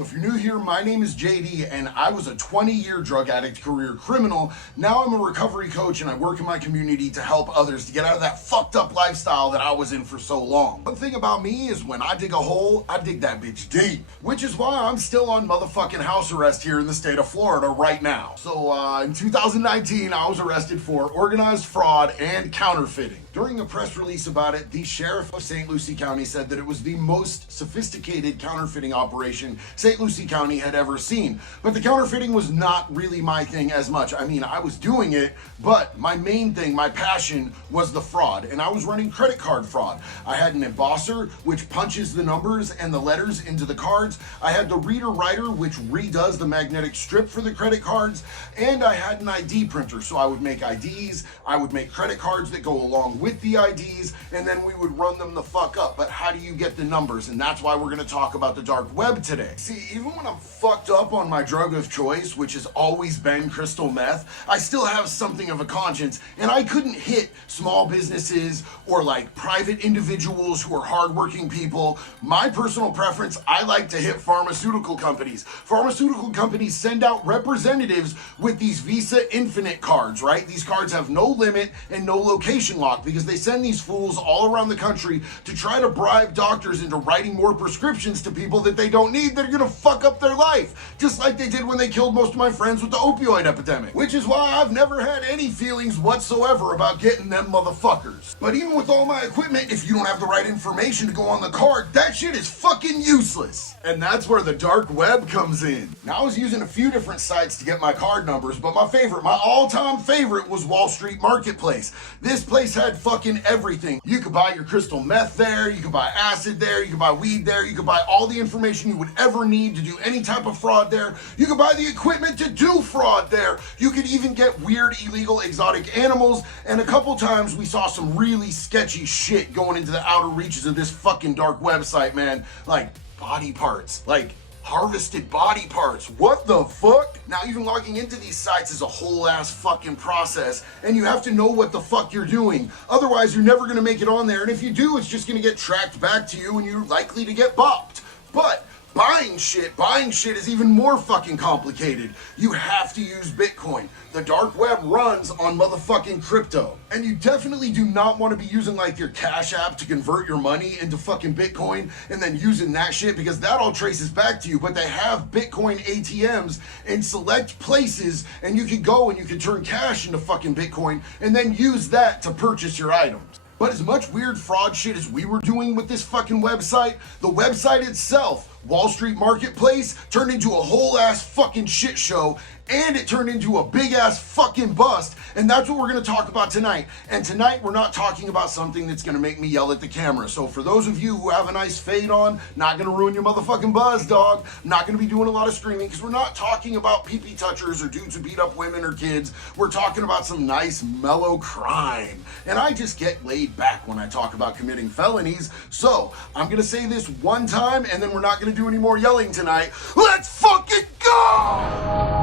So if you're new here, my name is JD and I was a 20-year drug addict career criminal. Now I'm a recovery coach and I work in my community to help others to get out of that fucked up lifestyle that I was in for so long. One thing about me is when I dig a hole, I dig that bitch deep, which is why I'm still on motherfucking house arrest here in the state of Florida right now. So in 2019, I was arrested for organized fraud and counterfeiting. During a press release about it, the sheriff of St. Lucie County said that it was the most sophisticated counterfeiting operation St. Lucie County had ever seen. But the counterfeiting was not really my thing as much. I mean, I was doing it, but my main thing, my passion, was the fraud. And I was running credit card fraud. I had an embosser, which punches the numbers and the letters into the cards. I had the reader-writer, which redoes the magnetic strip for the credit cards. And I had an ID printer, so I would make IDs, I would make credit cards that go along with the IDs, and then we would run them the fuck up. But how do you get the numbers? And that's why we're gonna talk about the dark web today. See, even when I'm fucked up on my drug of choice, which has always been crystal meth, I still have something of a conscience, and I couldn't hit small businesses or like private individuals who are hardworking people. My personal preference, I like to hit pharmaceutical companies. Pharmaceutical companies send out representatives with these Visa Infinite cards, right? These cards have no limit and no location lock because they send these fools all around the country to try to bribe doctors into writing more prescriptions to people that they don't need that are gonna fuck up their life, just like they did when they killed most of my friends with the opioid epidemic, which is why I've never had any feelings whatsoever about getting them motherfuckers. But even with all my equipment, if you don't have the right information to go on the card, that shit is fucking useless. And that's where the dark web comes in. Now, I was using a few different sites to get my card numbers, but my favorite, my all-time favorite, was Wall Street Marketplace. This place had fucking everything. You could buy your crystal meth there, you could buy acid there, you could buy weed there, you could buy all the information you would ever need to do any type of fraud there. You could buy the equipment to do fraud there. You could even get weird, illegal, exotic animals, and a couple times we saw some really sketchy shit going into the outer reaches of this fucking dark website, man. Like body parts, like harvested body parts. What the fuck? Now, even logging into these sites is a whole ass fucking process, and you have to know what the fuck you're doing. Otherwise, you're never gonna make it on there, and if you do, it's just gonna get tracked back to you and you're likely to get bopped. But buying shit is even more fucking complicated. You have to use Bitcoin. The dark web runs on motherfucking crypto. And you definitely do not want to be using like your Cash App to convert your money into fucking Bitcoin and then using that shit, because that all traces back to you. But they have Bitcoin ATMs in select places, and you can go and you can turn cash into fucking Bitcoin and then use that to purchase your items. But as much weird fraud shit as we were doing with this fucking website, the website itself, Wall Street Marketplace, turned into a whole ass fucking shit show, and it turned into a big ass fucking bust, and that's what we're gonna talk about tonight. And tonight we're not talking about something that's gonna make me yell at the camera. So for those of you who have a nice fade on, not gonna ruin your motherfucking buzz, dog. Not gonna be doing a lot of screaming, because we're not talking about pee-pee touchers or dudes who beat up women or kids. We're talking about some nice mellow crime. And I just get laid back when I talk about committing felonies. So I'm gonna say this one time, and then we're not gonna do any more yelling tonight. Let's fucking go!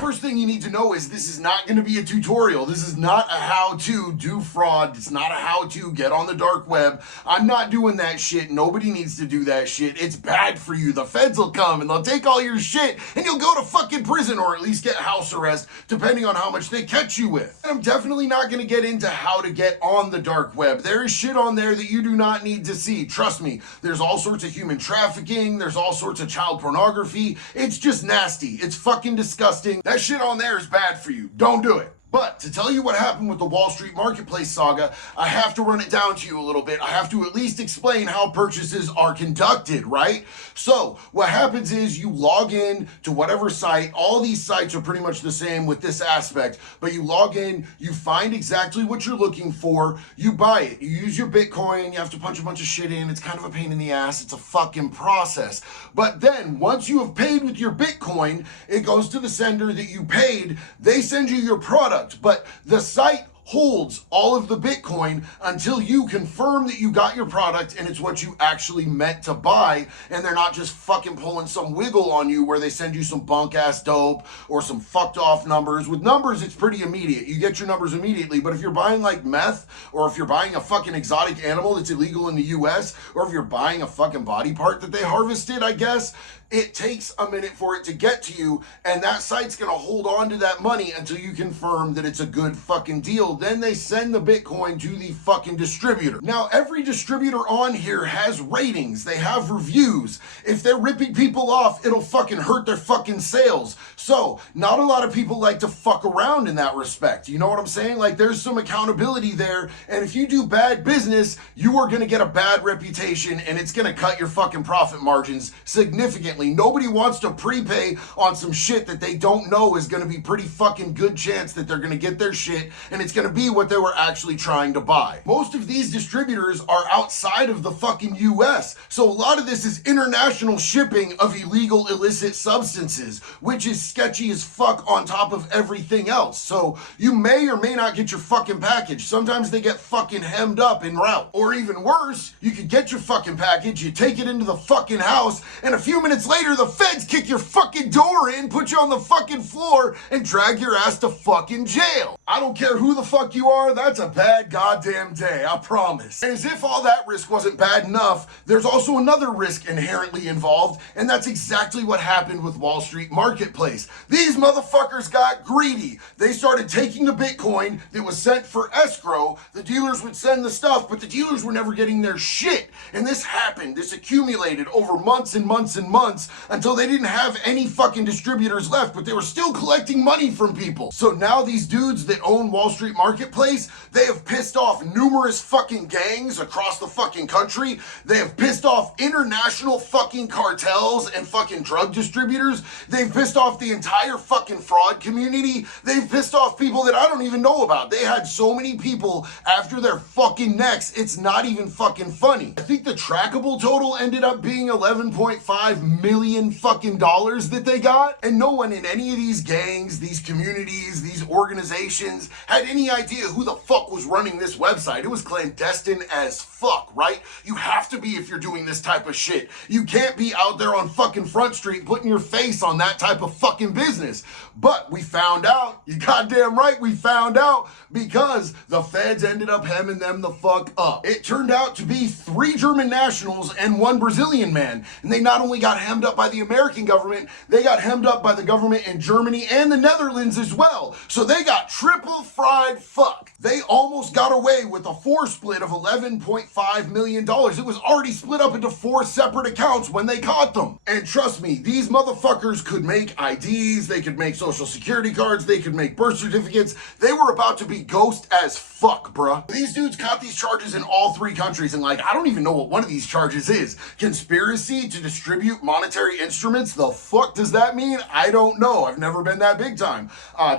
First thing you need to know is this is not going to be a tutorial. This is not a how to do fraud. It's not a how to get on the dark web. I'm not doing that shit. Nobody needs to do that shit. It's bad for you. The feds will come and they'll take all your shit and you'll go to fucking prison, or at least get house arrest, depending on how much they catch you with. And I'm definitely not going to get into how to get on the dark web. There is shit on there that you do not need to see. Trust me. There's all sorts of human trafficking. There's all sorts of child pornography. It's just nasty. It's fucking disgusting. That shit on there is bad for you. Don't do it. But to tell you what happened with the Wall Street Marketplace saga, I have to run it down to you a little bit. I have to at least explain how purchases are conducted, right? So what happens is you log in to whatever site. All these sites are pretty much the same with this aspect, but you log in, you find exactly what you're looking for, you buy it, you use your Bitcoin, you have to punch a bunch of shit in. It's kind of a pain in the ass. It's a fucking process. But then once you have paid with your Bitcoin, it goes to the sender that you paid. They send you your product. But the site holds all of the Bitcoin until you confirm that you got your product and it's what you actually meant to buy, and they're not just fucking pulling some wiggle on you where they send you some bunk ass dope or some fucked off numbers. With numbers, it's pretty immediate. You get your numbers immediately, but if you're buying like meth, or if you're buying a fucking exotic animal that's illegal in the US, or if you're buying a fucking body part that they harvested, I guess, it takes a minute for it to get to you, and that site's gonna hold on to that money until you confirm that it's a good fucking deal. Then they send the Bitcoin to the fucking distributor. Now, every distributor on here has ratings. They have reviews. If they're ripping people off, it'll fucking hurt their fucking sales. So, not a lot of people like to fuck around in that respect. You know what I'm saying? Like, there's some accountability there, and if you do bad business, you are gonna get a bad reputation, and it's gonna cut your fucking profit margins significantly. Nobody wants to prepay on some shit that they don't know is going to be pretty fucking good chance that they're going to get their shit and it's going to be what they were actually trying to buy. Most of these distributors are outside of the fucking US, so a lot of this is international shipping of illegal illicit substances, which is sketchy as fuck on top of everything else. So you may or may not get your fucking package. Sometimes they get fucking hemmed up en route. Or even worse, you could get your fucking package, you take it into the fucking house, and a few minutes later, the feds kick your fucking door in, put you on the fucking floor, and drag your ass to fucking jail. I don't care who the fuck you are, that's a bad goddamn day, I promise. And as if all that risk wasn't bad enough, there's also another risk inherently involved, and that's exactly what happened with Wall Street Marketplace. These motherfuckers got greedy. They started taking the Bitcoin that was sent for escrow. The dealers would send the stuff, but the dealers were never getting their shit. And this happened, this accumulated over months and months and months, until they didn't have any fucking distributors left, but they were still collecting money from people. So now these dudes that own Wall Street Marketplace, they have pissed off numerous fucking gangs across the fucking country. They have pissed off international fucking cartels and fucking drug distributors. They've pissed off the entire fucking fraud community. They've pissed off people that I don't even know about. They had so many people after their fucking necks, it's not even fucking funny. I think the trackable total ended up being 11.5 million fucking dollars that they got, and no one in any of these gangs, these communities, these organizations had any idea who the fuck was running this website. It was clandestine as fuck, right? You have to be if you're doing this type of shit. You can't be out there on fucking Front Street putting your face on that type of fucking business. But we found out, you goddamn right we found out, because the feds ended up hemming them the fuck up. It turned out to be 3 German nationals and 1 Brazilian man, and they not only got hemmed up by the American government, they got hemmed up by the government in Germany and the Netherlands as well. So they got triple fried fuck. They almost got away with a 4 split of $11.5 million. It was already split up into 4 separate accounts when they caught them. And trust me, these motherfuckers could make IDs, they could make social security cards, they could make birth certificates. They were about to be ghost as fuck, bruh. These dudes caught these charges in all 3 countries, and like, I don't even know what one of these charges is. Conspiracy to distribute monetary instruments? The fuck does that mean? I don't know. I've never been that big time.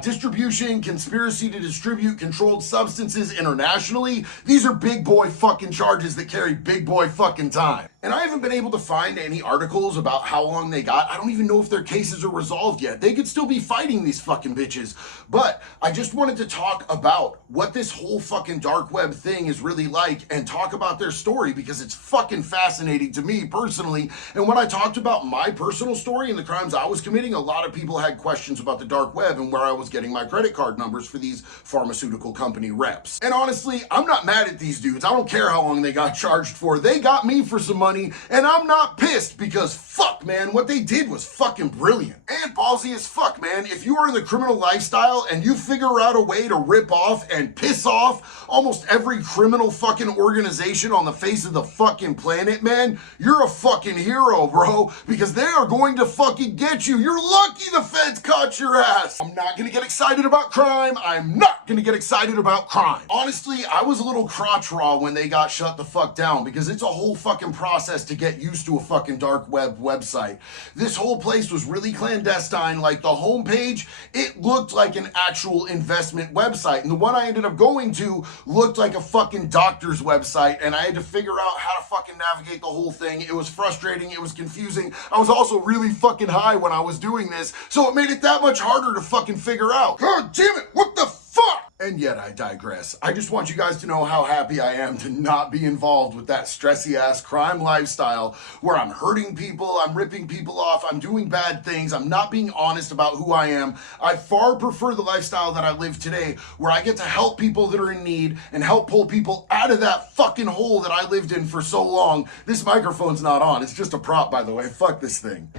Distribution, conspiracy to distribute controlled substances internationally. These are big boy fucking charges that carry big boy fucking time. And I haven't been able to find any articles about how long they got. I don't even know if their cases are resolved yet. They could still be fighting these fucking bitches. But I just wanted to talk about what this whole fucking dark web thing is really like and talk about their story, because it's fucking fascinating to me personally. And when I talked about my personal story and the crimes I was committing, a lot of people had questions about the dark web and where I was getting my credit card numbers for these pharmaceutical company reps. And honestly, I'm not mad at these dudes. I don't care how long they got charged for. They got me for some money, and I'm not pissed, because fuck, man, what they did was fucking brilliant and ballsy as fuck, man. If you are in the criminal lifestyle and you figure out a way to rip off and piss off almost every criminal fucking organization on the face of the fucking planet, man, you're a fucking hero, bro, because they are going to fucking get you. You're lucky the feds caught your ass. I'm not gonna get excited about crime. I'm not gonna get excited about crime. Honestly, I was a little crotch raw when they got shut the fuck down, because it's a whole fucking process to get used to a fucking dark web website. This whole place was really clandestine. Like, the homepage, it looked like an actual investment website, and the one I ended up going to looked like a fucking doctor's website, and I had to figure out how to fucking navigate the whole thing. It was frustrating, it was confusing. I was also really fucking high when I was doing this, so it made it that much harder to fucking figure out. God damn it, what the fuck? And And yet I digress. I just want you guys to know how happy I am to not be involved with that stressy ass crime lifestyle where I'm hurting people, I'm ripping people off, I'm doing bad things, I'm not being honest about who I am. I far prefer the lifestyle that I live today where I get to help people that are in need and help pull people out of that fucking hole that I lived in for so long. This microphone's not on. It's just a prop, by the way. Fuck this thing.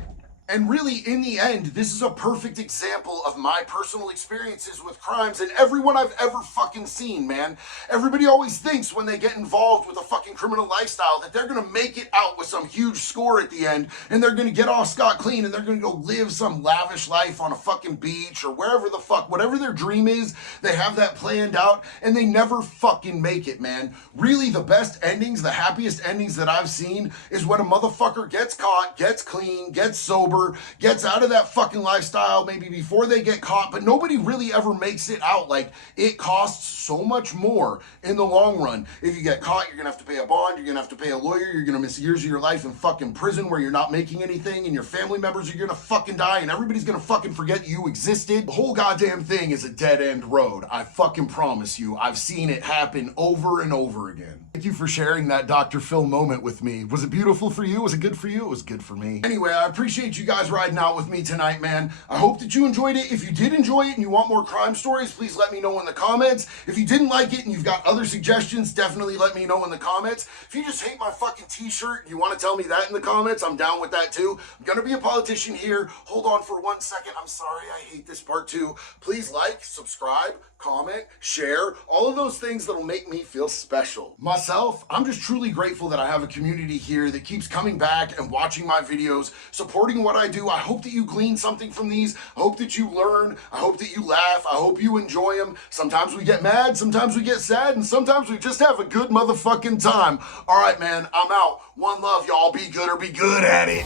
And really, in the end, this is a perfect example of my personal experiences with crimes and everyone I've ever fucking seen, man. Everybody always thinks when they get involved with a fucking criminal lifestyle that they're gonna make it out with some huge score at the end and they're gonna get off scot-clean and they're gonna go live some lavish life on a fucking beach or wherever the fuck, whatever their dream is, they have that planned out and they never fucking make it, man. Really, the best endings, the happiest endings that I've seen is when a motherfucker gets caught, gets clean, gets sober, gets out of that fucking lifestyle maybe before they get caught, but nobody really ever makes it out. Like, it costs so much more in the long run. If you get caught, you're gonna have to pay a bond, you're gonna have to pay a lawyer, you're gonna miss years of your life in fucking prison where you're not making anything, and your family members are gonna fucking die, and everybody's gonna fucking forget you existed. The whole goddamn thing is a dead-end road. I fucking promise you. I've seen it happen over and over again. Thank you for sharing that Dr. Phil moment with me. Was it beautiful for you? Was it good for you? It was good for me. Anyway, I appreciate you guys riding out with me tonight, man. I hope that you enjoyed it. If you did enjoy it and you want more crime stories, please let me know in the comments. If you didn't like it and you've got other suggestions, definitely let me know in the comments. If you just hate my fucking t-shirt and you want to tell me that in the comments, I'm down with that too. I'm gonna be a politician here. Hold on for 1 second. I'm sorry, I hate this part too. Please like, subscribe, comment, share, all of those things that'll make me feel special. Myself, I'm just truly grateful that I have a community here that keeps coming back and watching my videos, supporting what I do. I hope that you glean something from these. I hope that you learn. I hope that you laugh. I hope you enjoy them. Sometimes we get mad, sometimes we get sad, and sometimes we just have a good motherfucking time. All right, man, I'm out. One love, y'all. Be good or be good at it.